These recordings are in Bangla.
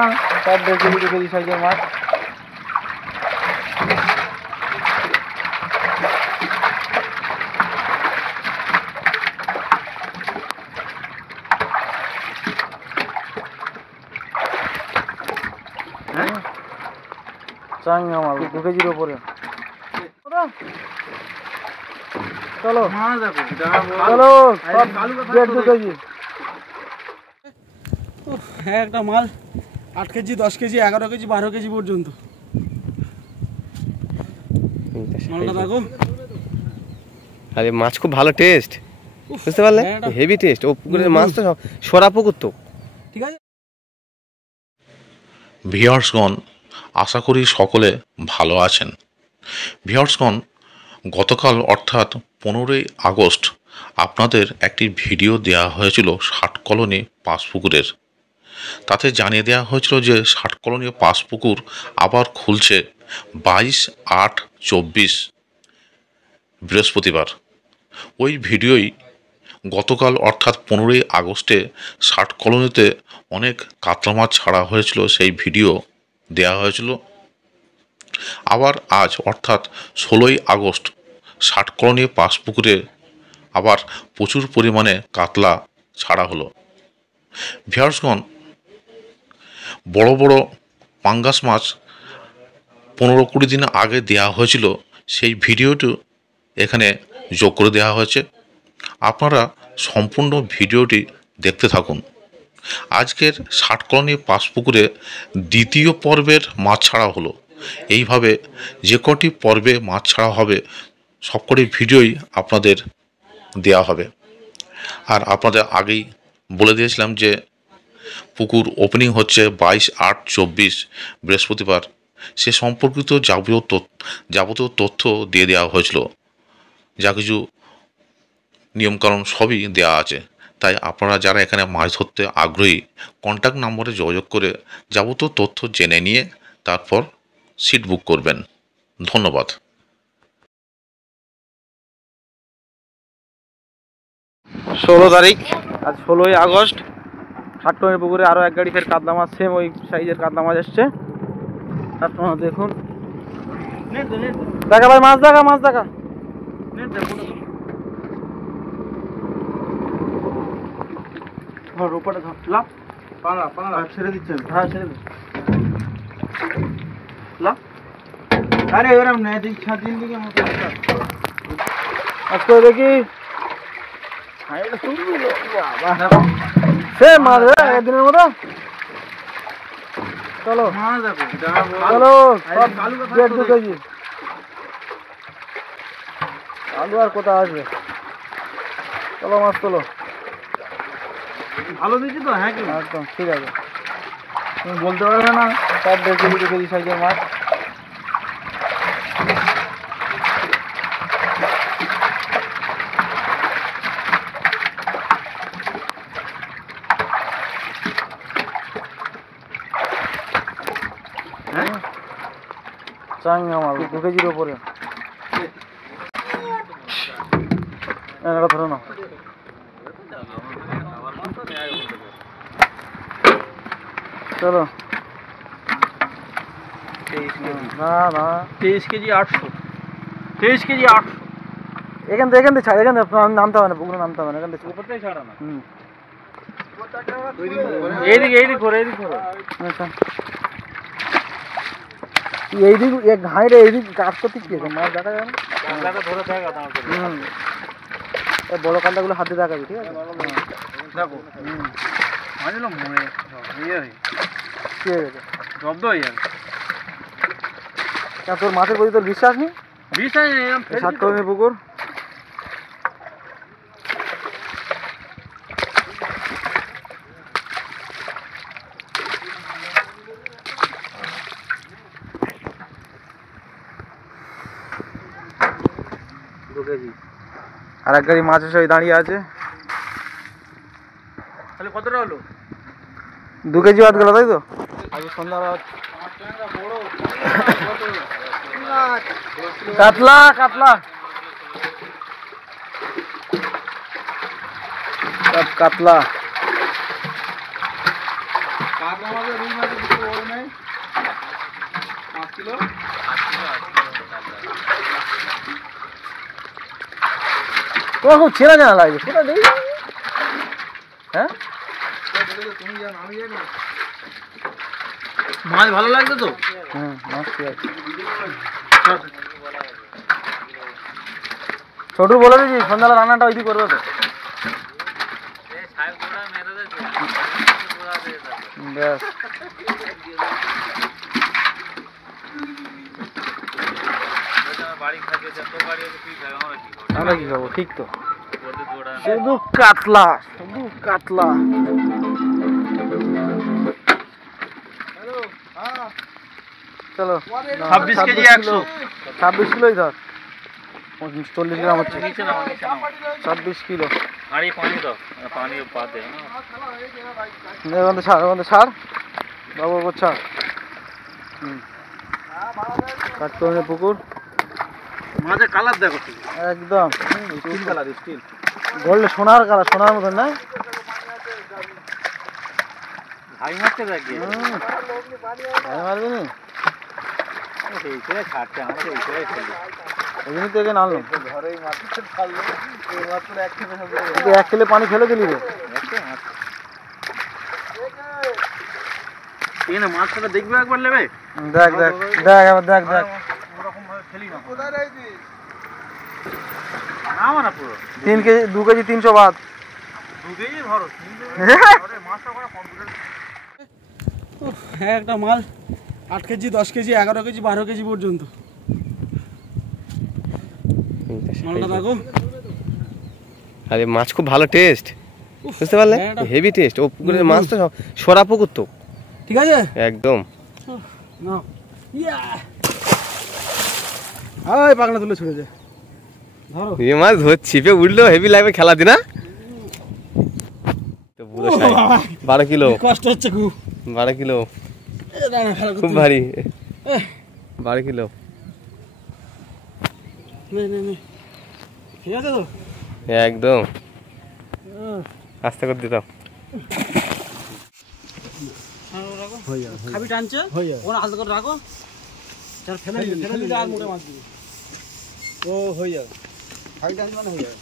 না, সব 1.5 কেজি 2 কেজি সাইজের মাছ। চাঙ্গা মাল 2 কেজির উপরে। চলো চলো, সব 1.5 কেজি। হ্যাঁ, একটা মাল 8 কেজি 10 কেজি 11 কেজি 12 কেজি পর্যন্ত মালটা দেখো। আরে মাছ খুব ভালো টেস্ট, বুঝতে পারলে? Heavy taste. ও পুকুরের মাছ তো সরা পুকুর তো। ঠিক আছে ভিউয়ার্সগণ, আশা করি সকলে ভালো আছেন। ভিউয়ার্সগণ, গতকাল অর্থাৎ 15ই আগস্ট আপনাদের একটি ভিডিও দেওয়া হয়েছিল ষাট কলোনি পাঁচপুকুরের। তাতে জানিয়ে দেওয়া হয়েছিল যে ষাট কলোনি পাঁচপুকুর আবার খুলছে 22/8/24 বৃহস্পতিবার। ওই ভিডিওই গতকাল অর্থাৎ 15ই আগস্টে ষাট কলোনিতে অনেক কাতলা মাছ ছাড়া হয়েছিল, সেই ভিডিও দেওয়া হয়েছিল। আবার আজ অর্থাৎ 16ই আগস্ট ষাট কলোনি পাঁচপুকুরে আবার প্রচুর পরিমাণে কাতলা ছাড়া হলো। ভিউয়ার্সগণ, বড় বড় পাঙ্গাস মাছ 15-20 দিন আগে দেওয়া হয়েছিল, সেই ভিডিওটি এখানে যোগ করে দেওয়া হয়েছে। আপনারা সম্পূর্ণ ভিডিওটি দেখতে থাকুন। আজকের ষাট কলোনি পাঁচপুকুরে দ্বিতীয় পর্বের মাছ ছাড়া হলো। এইভাবে যে কটি পর্বে মাছ ছাড়া হবে সবকটি ভিডিওই আপনাদের দেওয়া হবে। আর আপনাদের আগেই বলে দিয়েছিলাম যে পুকুর ওপেনিং হচ্ছে 22/8/24 বৃহস্পতিবার। সে সম্পর্কিত যাবতীয় তথ্য দিয়ে দেওয়া হয়েছিল, যা কিছু নিয়মকানুন সবই দেওয়া আছে। তাই আপনারা যারা এখানে মাছ ধরতে আগ্রহী, কন্ট্যাক্ট নম্বরে যোগাযোগ করে যাবতীয় তথ্য জেনে নিয়ে তারপর সিট বুক করবেন। ধন্যবাদ। 16 তারিখ, আজ 16ই আগস্ট। ষাট কলোনি পুকুরে আরও এক গাড়ি ফের কাতলা মাছ, সেম ওই সাইজের কাতলা মাছ এসছে। আপনারা দেখুন, দেখা ভাই, মাছ দেখা, মাছ দেখা। ছেড়ে দিচ্ছেন? হ্যাঁ, ছেড়ে দিন। আরে ওরম নেই, দিন দিকে মতো আজকে দেখি সে মাছ একদিনের মতো। চলো চলো, সব 1.5 কেজি। আলু আর কোথা আসবে? চলো মাছ তোলো। ভালো দিচ্ছি তো? হ্যাঁ, একদম ঠিক আছে। তুমি বলতে পারবে না, সব 1.5 কেজি 2 কেজি সাইজের মাছ। চাঙ্গা মাল 2 কেজির উপরে। এটা ধরো না। চলো, না না, 23 কেজি 800। 23 কেজি 800। এখান থেকে ছাড়, এখান থেকে নামতে হবে না, পুকুরে নামতে হবে না, এখান থেকে উপর থেকে ছাড়া না। এইদিক করে আচ্ছা, এইদিক ঘাইরে এইদিক কাজ করতে কি আছে? মাছ দেখা যায় না, ধরে দেখা। বড় কান্দাগুলো হাতে দেখাবি, ঠিক আছে? দেখো তোর মাছের প্রতি তোর বিশ্বাস নেই? ষাট কলোনি পুকুর। আর এক গাড়ি মাছ এসে দাঁড়িয়ে আছে। তাহলে কতটা হলো? 2 কেজি বাদ গেল, তাই তো? আজ সন্ধ্যা কাতলা কাতলা কাতলা। কিলো? তোমার খুব চেনা জানা লাগছে, কোথা দেখি? হ্যাঁ, মাছ ভালো লাগছে তো? মাছ ঠিক আছে। ছোটু বলে দিচ্ছি সন্ধ্যাবেলা রান্নাটা ওইদিকে করবে তো। ব্যাস, আমরা কি খাবো? ঠিক তো, শুধু কাতলা, শুধু কাতলা। চলো 26 কেজি 100। 26 কিলোই ধর, 40 গ্রাম হচ্ছে। 26 কিলো। এখান থেকে ছাড়, এখান থেকে ছাড় বাবু, ছাড়। কাঠকড়ানি পুকুর, মাছের কালার দেখো একদম স্টিল কালার, স্টিল গোল্ড, সোনার কালার, সোনার মতন না? ভাই মাছটা দেখি মারবি নি, এই করে ছাড়ছে, আমাকে এই করে খেলি। ওই জন্যই তো এখানে আনলাম। ঘরেই মাছ খাললো, এই মাত্র 1 কিলো হবে। 1 কিলো পানি ফেলে দিলি রে। এখানে মাছটা দেখবে একবার নেবে? দেখ দেখ দেখ, এবার দেখ দেখ। ওরকম ভাবে ফেলি না। কোথায় রয়েছিস? না মানে পুরো 3 কেজি, 2 কেজি 300 বাদ। 2 কেজি ধরো। মাছটা করা কম্পিউটার। হ্যাঁ, একটা মাল 8 কেজি, 10 কেজি, 11 কেজি, 12 কেজি পর্যন্ত মালটা দেখো। আরে মাছ খুব ভালো টেস্ট, বুঝতে পারলে? Heavy taste. ও পুকুরের মাছ তো সরা পুকুর তো, ঠিক আছে একদম। না ইয়া, আয় পাগলা তুলে ছুড়ে যায়, ধরো। এই মাছ ধর ছিপে উঠলো, হেভি লাগবে খেলা দিনা। তো পুরো 12 কিলো। কষ্ট হচ্ছে খুব। 12 কিলো, দাঁড়া, খেলা খুব করতে ভারী। 12 কিলো, নে নে নে, ঠিক আছে তো? একদম। আস্তে করে দিতাম। খাবি টানছে, ওখানে হালকা করে রাখো, চল ফেলে দিলে আর মোটে মাছ দিবি। ও হয়ে যাবে, খাবি টানছে মানে হয়ে যাবে।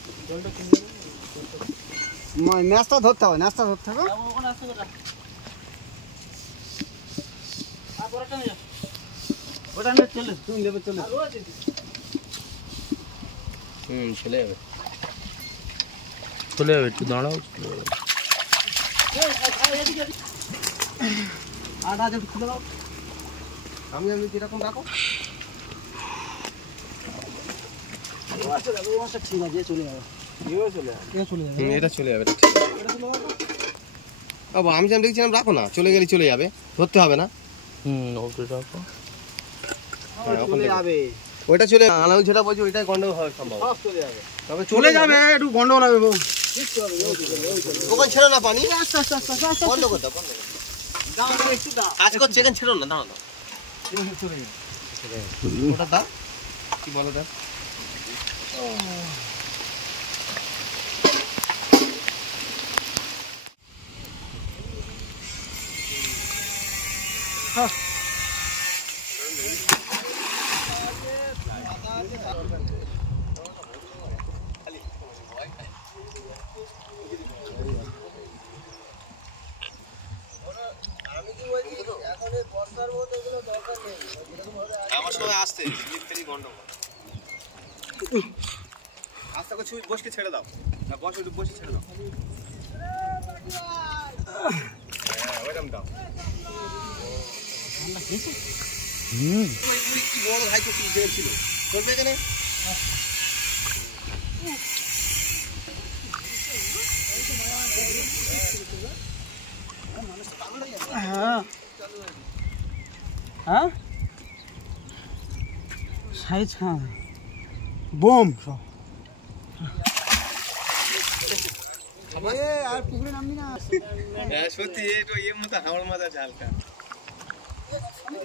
ন্যাসটা ধরতে হবে, ন্যাসটা ধরতে হবে। ওখানে আস্তে করে রাখ। আর পরেরটা নিয়ে যাও, ওটা নিয়ে চলে, তুমি নেবে চলে। চলে যাবে, চলে যাবে, একটু দাঁড়াও। আটা যদি খুলে দাও, আমি কিরকম রাখো। ঠিক আছে, চলে যাবে, এটা চলে যাবে। বাবা আমি যেমন দেখছিলাম রাখো না, চলে গেলে চলে যাবে, ধরতে হবে না। ওইটা চলে, আমি যেটা বলছি ওইটাই গন্ডগোল হওয়ার সম্ভব। তবে চলে যাবে, একটু গন্ডগোল হবে। ওখানে ছেড়ো না পানি, বন্ধ করে দাও, বন্ধ করে দাও। কাজ করছে এখানে, ছেড়ো না, দাঁড়াও। ওটা দাও, কি বলো দাও। আমার সময় আসতে গন্ডগোল। আস্তে করে ছুঁই বসকে ছেড়ে দাও, বসে বসে ছেড়ে দাও। ওইরকম দাও। কি বড় ভাই তো কি ছিল করবে এখানে। হ্যাঁ হ্যাঁ, সাইজ খান বোম সব। আর পুকুরে নামবি না। সত্যি একটু ইয়ে মতো হাওড় মাথা ঝালকা,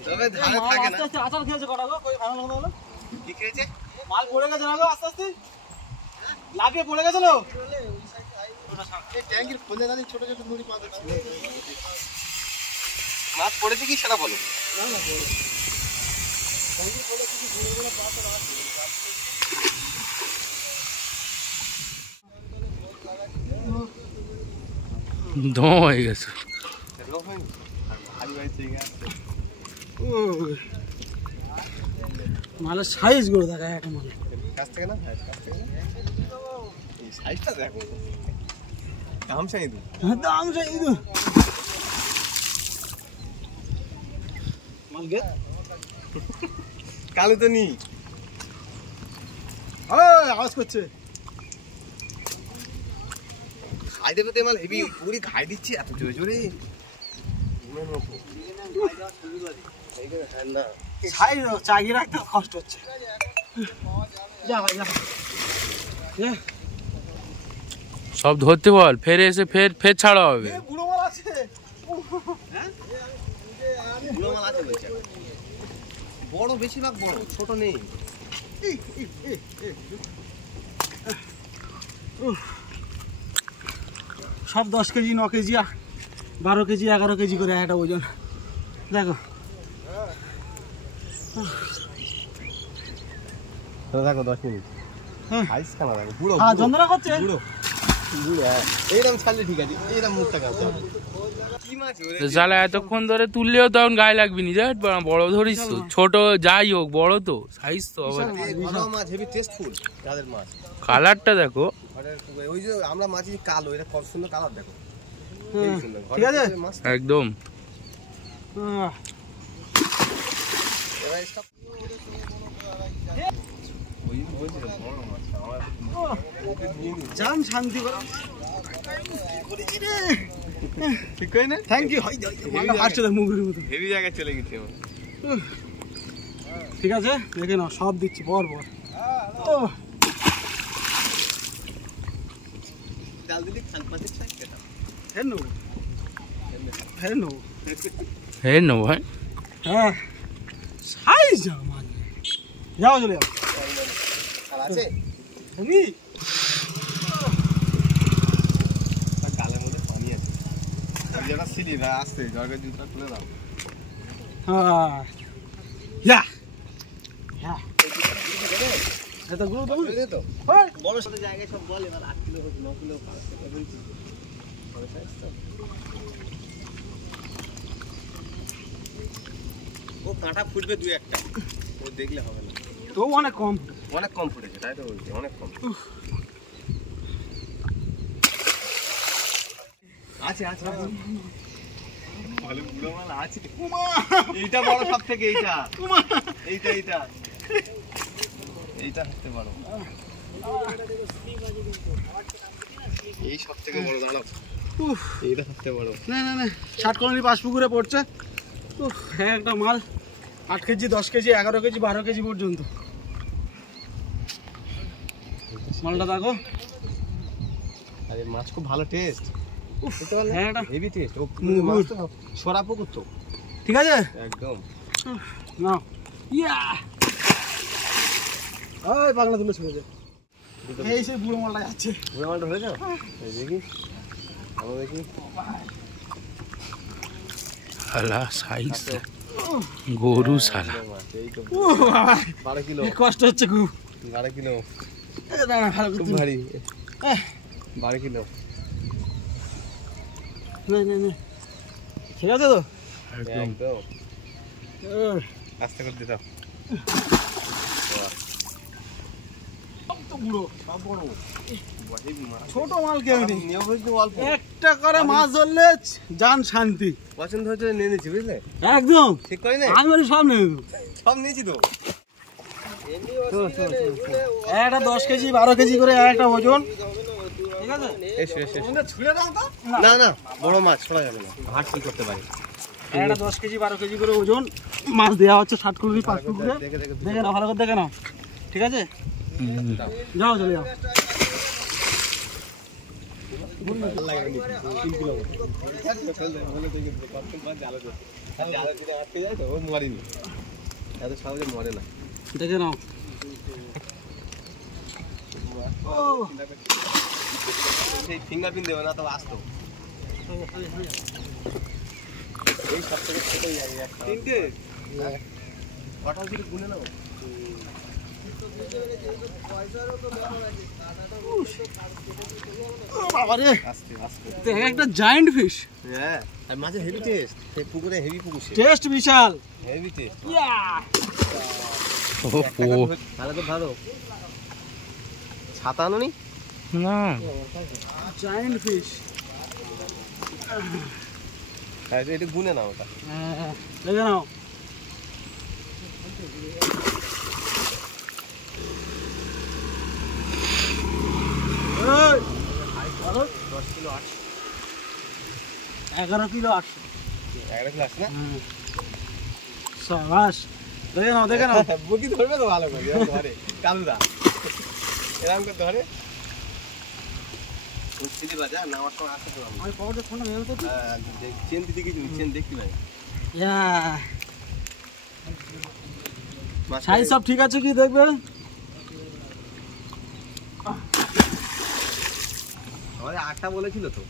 তবে ধারে থাকে না। আস্তে আচার খেয়েছে কটা গো, কই খাওয়া হলো? কি খেয়েছে? মাল পড়ে গেছে না গো, আস্তে আস্তে লাফিয়ে পড়ে গেছিল। ট্যাঙ্কির খোঁজে জানি ছোট ছোট নুড়ি পাতা ছিল। মাছ পড়েছে কি সেটা বলো। ধোঁয়া হয়ে গেছে। মালের সাইজ গুলো দেখা একটা মাল কাছ থেকে না এই সাইজটা দেখো, দাম চাই তো, দাম চাই তো মাল গে কালো তো নি আওয়াজ করছে। খাই দেবে তো মাল হেভি পুরি খাই দিচ্ছি এত জোরে জোরে সাইজ চাগি রাখতে কষ্ট হচ্ছে। যা ভাই যা সব ধরতে বল, ফের এসে ফের ছাড়া হবে। বুড়ো মাল আছে, বুড়ো মাল আছে বলছে, বড় বেশিরভাগ বড়, ছোট নেই। সব 10 কেজি 9 কেজি 12 কেজি 11 কেজি করে একটা ওজন দেখো। দেখো 10 মিনিট সাইজ খানা দেখো, বুড়ো হ্যাঁ যন্ত্রণা করছে বুড়ো বুড়ো। এইরকম ছাড়লে ঠিক আছে, এইরকম মুখটা কাটতে হবে। কি মাছ ওরে শালা এতক্ষণ ধরে তুললেও তখন গায়ে লাগবি নি, দেখ বড় ধরিস তো, ছোট যাই হোক বড় তো সাইজ তো আবার। ঘরোয়া মাছ হেভি টেস্টফুল, যাদের মাছ কালারটা দেখো, ওই যে আমরা মাছ কালো, এটা কত সুন্দর কালার দেখো, ঠিক আছে একদম। জান শান্তি করো ঠিক কই না? Thank you. ফার্স্ট মুখের মতো হেভি জায়গায় চলে গেছে। ঠিক আছে দেখে নাও, সব দিচ্ছি পর পর। ডাল দিদি খান পাতে চাই কেটা ফের নেবো ফের নেবো হে নো ভাই, হ্যাঁ সাইজ যাও মাছ, যাও চলে যাও। আর আছে তুমি গালের মধ্যে পানি আছে, ওই জায়গা সিলি ভাই আসতে জগের জুতা খুলে দাও। হ্যাঁ ইয়া হ্যাঁ এটা গুলো তো বুঝলে তো ওই বড় ছোট জায়গায় সব বল, এবার 8 কিলো 9 কিলো খাওয়াতে বলছি বড় সাইজ তো। ও কাঁটা ফুটবে দুই একটা, ও দেখলে হবে না, তো অনেক কম। অনেক কম ফুটেছে, তাই তো বলছি অনেক কম। আছে আছে ভালো বুড়ো মাল আছে। এইটা বড় সব থেকে, এইটা এইটা এইটা এইটা হতে বড়, এই সব থেকে বড়। দাঁড়াও, এইটা সব থেকে বড়। না না না 60 কলোনি 5 পুকুরে পড়ছে। হ্যাঁ একটা মাল 8 কেজি 10 কেজি 11 কেজি 12 কেজি পর্যন্ত মালটা দেখো। আরে মাছ খুব ভালো টেস্ট, বুঝতে পারলে? হ্যাঁ এটা হেভি টেস্ট। ও মুগুর। মাছ তো সরা পুকুর তো ঠিক আছে একদম। না ইয়া ওই বাংলা তুলে ছেড়ে দে। এই সেই বুড়ো মালটা যাচ্ছে। বুড়ো মালটা হয়ে যাও, এই দেখি আমরা দেখি। শালা সাইজ গরু শালা। এই তো ও বাবা 12 কিলো, কি কষ্ট হচ্ছে খুব। 12 কিলো না না ভালো খুব করতে ভারী। 12 কিলো না না না ঠিক আছে তো একদম একদম। আস্তে করে দিতে তো বুড়ো সব বড় ছোট মাল কেউ নেই। নিয়ম হয়েছে অল্প, একটা করে মাছ ধরলে জান শান্তি পছন্দ হয়েছে নিয়ে নিচ্ছি, বুঝলে? একদম। ঠিক করে নে, আমি বলি সব নেই সব নিয়েছি তো। একটা 10 কেজি 12 কেজি করে একটা ওজন। ঠিক আছে এসো এসো। না না বড় মাছ ছড়া যাবে না, ভাত কি করতে পারি। একটা 10 কেজি 12 কেজি করে ওজন মাছ দেওয়া হচ্ছে 60 কলোনি 5 পুকুরে। দেখে দেখে দেখে নাও ভালো করে দেখে নাও, ঠিক আছে যাও চলে যাও। ভালো লাগে নি 3 কিলো বলে দেখি কত মাছ জালে দিতে, জালে দিতে আটকে যায় তো, ও মরেনি, এত সহজে মরে না। দেখে নাও। ও সেই ফিঙ্গারপ্রিন্ট দেবে না তো আসতো। এই সব থেকে ছোট জায়গা 3টে কটা যদি গুনে নাও বাবারে আস্তে আস্তে দেখ একটা জায়ান্ট ফিশ হ্যাঁ আর মাঝে হেভি টেস্ট পুকুরে হেভি পুকুর টেস্ট বিশাল হেভি টেস্ট ইয়া তাহলে তো ভালো ছাতা আনোনি না জায়ান্ট ফিশ এটা গুনে নাও ওটা দেখে নাও এই 10 কিলো 8 11 কিলো 8 11 কিলো আছে না সাবাস দেখে নাও বুকি ধরবে তো ভালো করে ধরে কালুদা এরকম করে ধরে সিধি বাজা নামার সময় আসতে তো আমি পাওয়ারটা ফোনটা মেরে তো হ্যাঁ চেন দিতে কি চেন দেখতে ভাই ইয়া সাইজ সব ঠিক আছে কি দেখবে আমাদের 8টা বলেছিল তো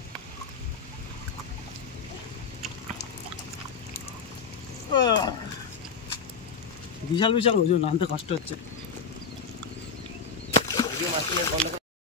বিশাল বিশাল ওজন আনতে কষ্ট হচ্ছে ভিডিও মাঝখানে বন্ধ